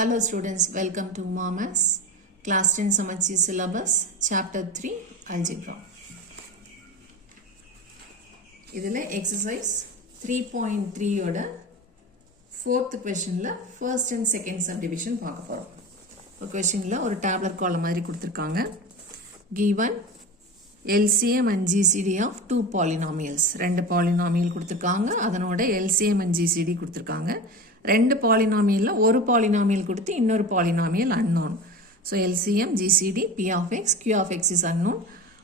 Hello students, welcome to Mamas Class 10 Samacheer syllabus Chapter 3 Algebra. இதில் exercise 3.3 ஓட 4th questionல first and second subdivision பார்க்க போறோம். ஒரு questionல ஒரு tabular column மாதிரி கொடுத்திருக்காங்க. Given LCM and GCD of two polynomials. ரெண்டு polynomial கொடுத்திருக்காங்க. அதனோட LCM and GCD கொடுத்திருக்காங்க. ரெண்டு பாலினாமியல்ல ஒரு பாலினாமியல் கொடுத்து இன்னொரு polynomial unknown. So LCM, GCD, P of x, Q of x is unknown.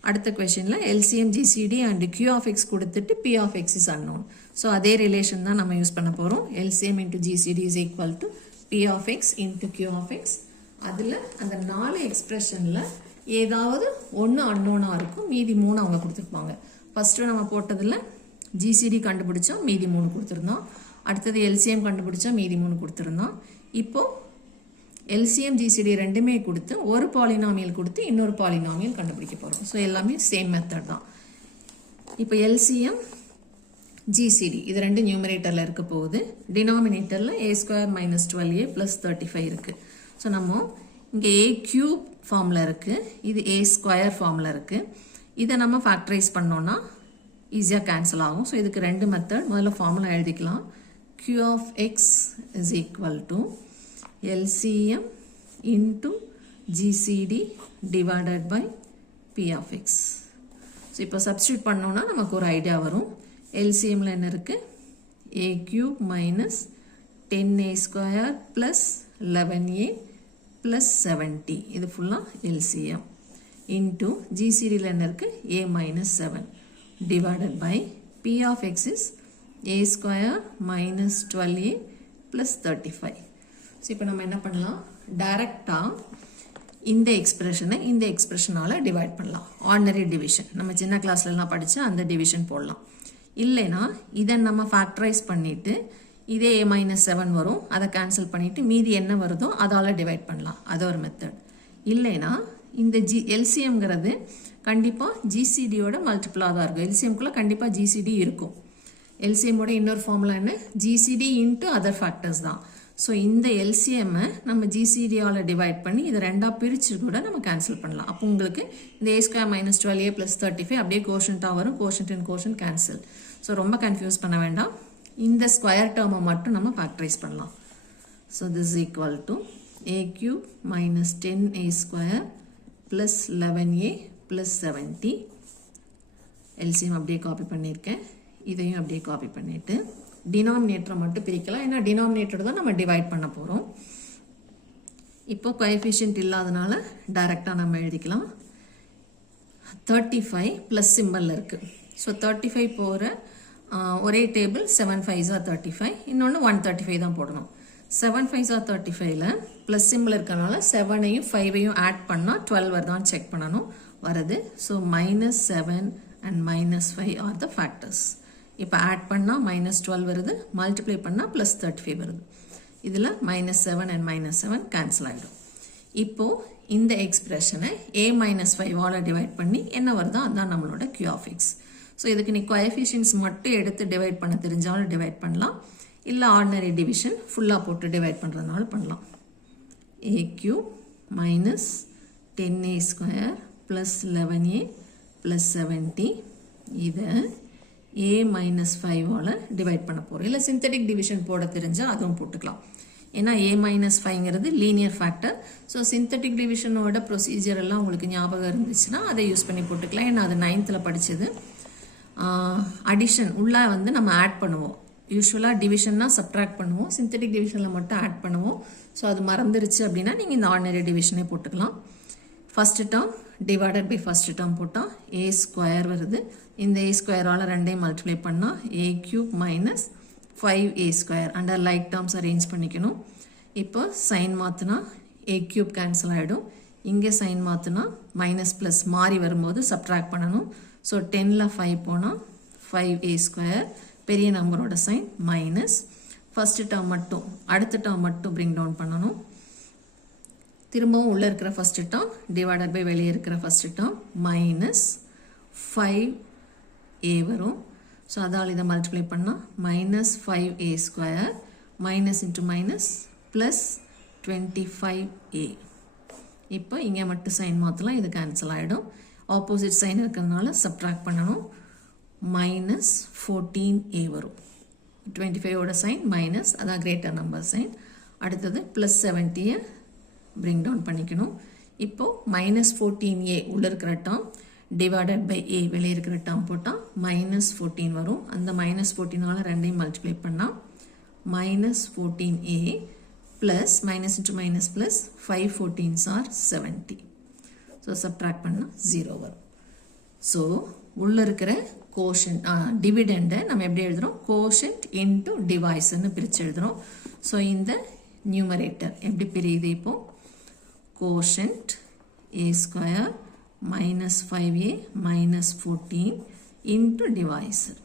அடுத்த questionல LCM, GCD and Q of x கொடுத்துட்டு P of x is unknown. So அதே ரிலேஷன் தான் நம்ம யூஸ் பண்ண போறோம். LCM into GCD is equal to P of x into Q of x. அதுல அந்த 4 எக்ஸ்பிரஷன்ல ஏதாவது ஒன்று unknown-ஆ இருக்கும், மீதி 3 அவங்க கொடுத்துருப்பாங்க. ஃபர்ஸ்ட் நம்ம போட்டதுல GCD கண்டுபிடிச்சோம், மீதி 3 கொடுத்துருந்தோம். அடுத்தது LCM கண்டுபிடிச்சா மீதி 3 கொடுத்துருந்தோம். இப்போ LCM GCD ரெண்டுமே கொடுத்து ஒரு பாலினாமியல் கொடுத்து இன்னொரு பாலினாமியல் கண்டுபிடிக்க போறோம். ஸோ எல்லாமே சேம் மெத்தட் தான். இப்போ LCM GCD இது ரெண்டு நியூமரேட்டர்ல இருக்க போகுது. டினாமினேட்டர்ல a² - 12a + 35 இருக்கு. ஸோ நம்ம இங்கே a³ ஃபார்ம்ல இருக்கு, இது a² ஃபார்ம்ல இருக்கு. இதை நம்ம ஃபேக்டரைஸ் பண்ணோம்னா ஈஸியாக கேன்சல் ஆகும். ஸோ இதுக்கு ரெண்டு மெத்தட். முதல்ல ஃபார்முலா எழுதிக்கலாம். Q of x is equal to LCM into GCD divided by P of x. So இப்போ substitute பண்ணோம்னா நமக்கு ஒரு ஐடியா வரும். LCMல என்ன இருக்கு? a³ minus 10a² plus 11a plus 70. இது ஃபுல்லா LCM into GCDல என்ன இருக்கு? a minus 7 divided by P of x is a² minus 12a plus 35. So இப்போ நம்ம என்ன பண்ணலாம்? டைரக்டாக இந்த எக்ஸ்பிரஷனை இந்த எக்ஸ்பிரஷனால் டிவைட் பண்ணலாம். ஆர்டினரி டிவிஷன் நம்ம சின்ன கிளாஸ்லாம் படித்து அந்த டிவிஷன் போடலாம். இல்லைன்னா இதை நம்ம ஃபேக்டரைஸ் பண்ணிவிட்டு இதே a minus 7 வரும், அதை கேன்சல் பண்ணிவிட்டு மீதி என்ன வருதோ அதால் டிவைட் பண்ணலாம். அது ஒரு மெத்தட். இல்லைன்னா இந்த LCMங்கிறது கண்டிப்பாக GCDயோட மல்டிபிளாக தான் இருக்கும். LCMக்குள்ளே கண்டிப்பாக GCD இருக்கும். LCMோட இன்னொரு ஃபார்முலா என்ன? GCD இன்ட்டு அதர் ஃபேக்டர்ஸ் தான். ஸோ இந்த LCMை நம்ம GCDயால் டிவைட் பண்ணி இதை ரெண்டாக பிரித்து கூட நம்ம கேன்சல் பண்ணலாம். அப்போ உங்களுக்கு இந்த a² - 12a + 35 அப்படியே கோஷன்ட்டாக வரும். Quotient and quotient cancel. So ரொம்ப கன்ஃபியூஸ் பண்ண வேண்டாம். இந்த ஸ்கொயர் டேர்மை மட்டும் நம்ம ஃபேக்டரைஸ் பண்ணலாம். So this equal to a³ minus 10a² plus 11a plus 70. LCM அப்படியே காப்பி பண்ணியிருக்கேன். இதையும் அப்படியே காப்பி பண்ணிட்டு டினாமினேட்டரை மட்டும் பிரிக்கலாம். ஏன்னா டினாமினேட்டர் தான் நம்ம டிவைட் பண்ண போகிறோம். இப்போ கோஎஃபிஷியன்ட் இல்லாதனால டைரெக்டாக நம்ம எழுதிக்கலாம். 35 ப்ளஸ் சிம்பிளில் இருக்குது. ஸோ 35 போகிற ஒரே டேபிள் 7 5s are 35, இன்னொன்று 135 தான் போடணும். 7 5s are 35ல் ப்ளஸ் சிம்பிள் இருக்கனால 7ஐயும் 5ஐயும் ஆட் பண்ணால் 12 வருதான்னு செக் பண்ணணும். வருது. So -7 and -5 are the factors. இப்போ ஆட் பண்ணால் -12 வருது, மல்டிப்ளை பண்ணால் +35 வருது. இதில் -7 and -7 கேன்சல் ஆகிடும். இப்போது இந்த எக்ஸ்பிரஷனை a - 5ஆல் டிவைட் பண்ணி என்ன வருதோ அதுதான் நம்மளோட Q of x. ஸோ இதுக்கு நீ கோஎஃபிஷியன்ட்ஸ் மட்டும் எடுத்து டிவைட் பண்ண தெரிஞ்சாலும் டிவைட் பண்ணலாம். இல்லை ஆர்டினரி டிவிஷன் ஃபுல்லாக போட்டு டிவைட் பண்ணுறதுனால பண்ணலாம். a³ minus 10a² plus 11a plus 70 இதை a minus 5ஆல் டிவைட் பண்ண போகிறோம். இல்லை சிந்தட்டிக் டிவிஷன் போட தெரிஞ்சால் அதுவும் போட்டுக்கலாம். ஏன்னா a minus 5ங்கிறது லீனியர் ஃபேக்டர். ஸோ சிந்தட்டிக் டிவிஷனோட ப்ரொசீஜர் எல்லாம் உங்களுக்கு ஞாபகம் இருந்துச்சுன்னா அதை யூஸ் பண்ணி போட்டுக்கலாம். ஏன்னா அது 9th படித்தது. அடிஷன் உள்ளே வந்து நம்ம ஆட் பண்ணுவோம். யூஸ்வலாக டிவிஷன்னா சப்ட்ராக்ட் பண்ணுவோம், சிந்தட்டிக் டிவிஷனில் மட்டும் ஆட் பண்ணுவோம். ஸோ அது மறந்துருச்சு அப்படின்னா நீங்கள் இந்த ஆர்டினரி டிவிஷனே போட்டுக்கலாம். First term divided by first term போட்டால் a² வருது. இந்த a²ஆல் ரெண்டையும் மல்டிப்ளை பண்ணால் a³ minus 5a² under like terms arrange பண்ணிக்கணும். இப்போ சைன் மாற்றினா a³ கேன்சல் ஆகிடும். இங்கே சைன் மாற்றினா மைனஸ் ப்ளஸ் மாறி வரும்போது சப்ட்ராக்ட் பண்ணணும். ஸோ 10ல் 5 போனால் 5a², பெரிய நம்பரோட சைன் மைனஸ். ஃபர்ஸ்ட் டேர்ம் மட்டும் அடுத்த டேர்ம் மட்டும் பிரிங் டவுன் பண்ணணும். திரும்பவும் உள்ளே இருக்கிற ஃபர்ஸ்ட் டேர்ம் டிவைடட் பை வெளியே இருக்கிற ஃபர்ஸ்ட் டேர்ம் மைனஸ் 5a வரும். ஸோ அதால் இதை மல்டிப்ளை பண்ணால் -5a² minus into minus plus 25a. இப்போ இங்கே மட்டும் சைன் மாற்றலாம், இது கேன்சல் ஆகிடும். ஆப்போசிட் சைன் இருக்கிறதுனால சப்ட்ராக்ட் பண்ணணும். மைனஸ் 14a வரும். 25ஓட சைன் மைனஸ், அதான் கிரேட்டர் நம்பர் சைன். அடுத்தது ப்ளஸ் 70 bring down பண்ணிக்கணும். இப்போ மைனஸ் 14a உள்ள இருக்கிற டேர்ம் டிவைடட் பை a வெளியே இருக்கிற டேர்ம் போட்டால் மைனஸ் 14 வரும். அந்த மைனஸ் 14ஆல் ரெண்டையும் மல்டிப்ளை பண்ணால் minus 14a plus minus into minus plus 5 14s are 70. So subtract பண்ணா 0 வரும். So உள்ள இருக்கிற quotient dividend நம்ம எப்படி எழுதுறோம், quotient into divisor பிரிச்சு எழுதுறோம். So இந்த numerator எப்படி பிரியுது, இப்போ quotient a square minus 5a minus 14 into divisor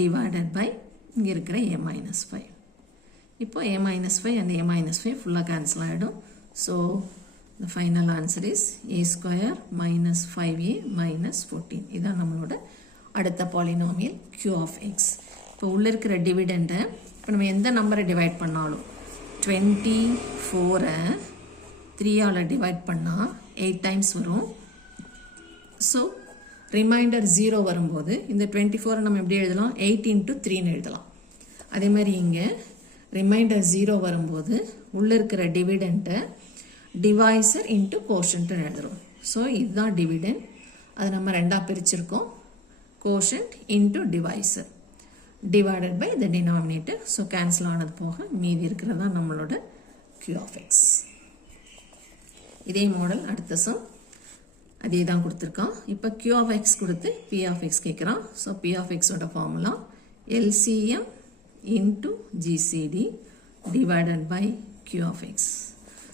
divided by இங்க இருக்கிற a minus 5. இப்போ a minus 5 and a minus 5 full cancel ஆயிடும். So the final answer is a square minus 5a minus 14. இதான் நம்மளோட அடுத்த polynomial q of x. இப்போ உள்ள இருக்கிற dividend இப்போ நம்ம எந்த நம்பரை டிவைட் பண்ணாலும் 24 3ஆல் டிவைட் பண்ணால் 8 times வரும். ஸோ ரிமைண்டர் 0 வரும்போது இந்த 24 நம்ம எப்படி எழுதலாம், 8 into 3ன்னு எழுதலாம். அதே மாதிரி இங்கே ரிமைண்டர் 0 வரும்போது உள்ள இருக்கிற டிவிடெண்ட்டை டிவைசர் இன்ட்டு கோஷன்ட்னு எழுதுறோம். ஸோ இதுதான் டிவிடெண்ட், அது நம்ம ரெண்டாக பிரிச்சிருக்கோம், quotient into divisor divided by the denominator. So cancel ஆனது போக மீதி இருக்கிறது தான் நம்மளோட q of x. இதே மாடல் அடுத்த சம் அதே தான் கொடுத்துருக்கான். இப்போ q of x கொடுத்து p of x கேட்குறான். ஸோ p of x ஓட formula LCM into GCD divided by q of x.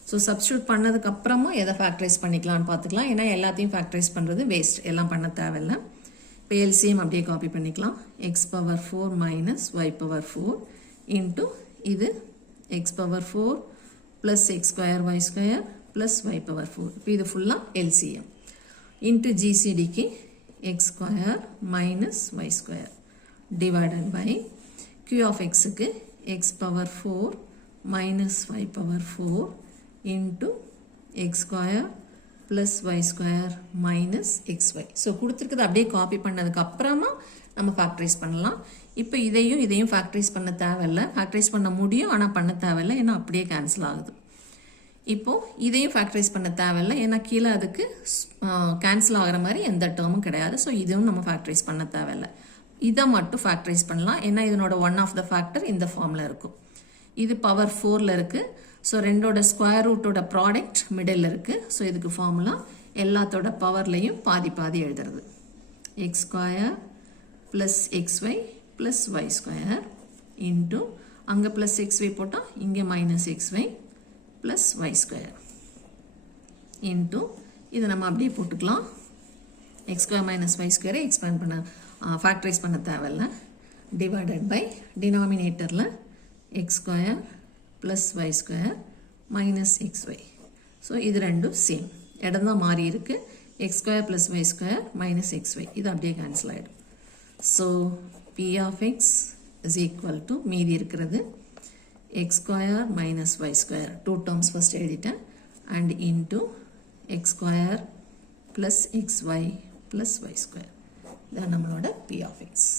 So substitute பண்ணதுக்கு அப்புறமா எதை ஃபேக்டரைஸ் பண்ணிக்கலாம்னு பார்த்துக்கலாம். ஏன்னா எல்லாத்தையும் ஃபேக்டரைஸ் பண்ணுறது வேஸ்ட், எல்லாம் பண்ண தேவையில்லை. இப்போ LCM அப்படியே காப்பி பண்ணிக்கலாம். x power 4 minus y power 4 into இது x power 4 plus x square y square plus y power 4. இப்போ இது ஃபுல்லாக LCM into GCDக்கு x square minus y square divided by q of x க்கு x power 4 minus y power 4 into x square plus y square minus xy. So கொடுத்துருக்குது அப்படியே copy பண்ணதுக்கு அப்புறமா நம்ம factorise பண்ணலாம். இப்போ இதையும் ஃபேக்டரைஸ் பண்ண தேவையில்லை, ஃபேக்டரைஸ் பண்ண முடியும் ஆனால் பண்ண தேவையில்லை, ஏன்னா அப்படியே கேன்சல் ஆகுது. இப்போது இதையும் ஃபேக்டரைஸ் பண்ண தேவையில்லை, ஏன்னா கீழே அதுக்கு கேன்சல் ஆகிற மாதிரி எந்த டேர்மும் கிடையாது. ஸோ இதுவும் நம்ம ஃபேக்டரைஸ் பண்ண தேவையில்லை, இதை மட்டும் ஃபேக்டரைஸ் பண்ணலாம். ஏன்னா இதனோட ஒன் ஆஃப் த ஃபேக்டர் இந்த ஃபார்மில் இருக்கும். இது பவர் 4ல் இருக்குது. ஸோ ரெண்டோட ஸ்கொயர் ரூட்டோட ப்ராடக்ட் மிடில் இருக்குது. ஸோ இதுக்கு ஃபார்முலா எல்லாத்தோட பவர்லையும் பாதி பாதி எழுதுறது. X square plus x y plus y square into அங்கே ப்ளஸ் எக்ஸ்ஒய் போட்டால் இங்கே minus x y plus y square into இதை நம்ம அப்படியே போட்டுக்கலாம். எக்ஸ் ஸ்கொயர் மைனஸ் ஒய் ஸ்கொயரை எக்ஸ்பேண்ட் பண்ண ஃபேக்டரைஸ் பண்ண தேவையில்லை. டிவைடட் பை டினாமினேட்டரில் x square plus y square minus x y. So இது ரெண்டும் சேம், இடம் தான் மாறி இருக்கு. X square plus y square minus x y, இது அப்படியே கேன்சல் ஆகிடும். So P of x is equal to மீதி இருக்கிறது x square minus y square, two terms first எழுதிட்டேன், and into x square plus x y plus y square. இதான் நம்மளோட B of X.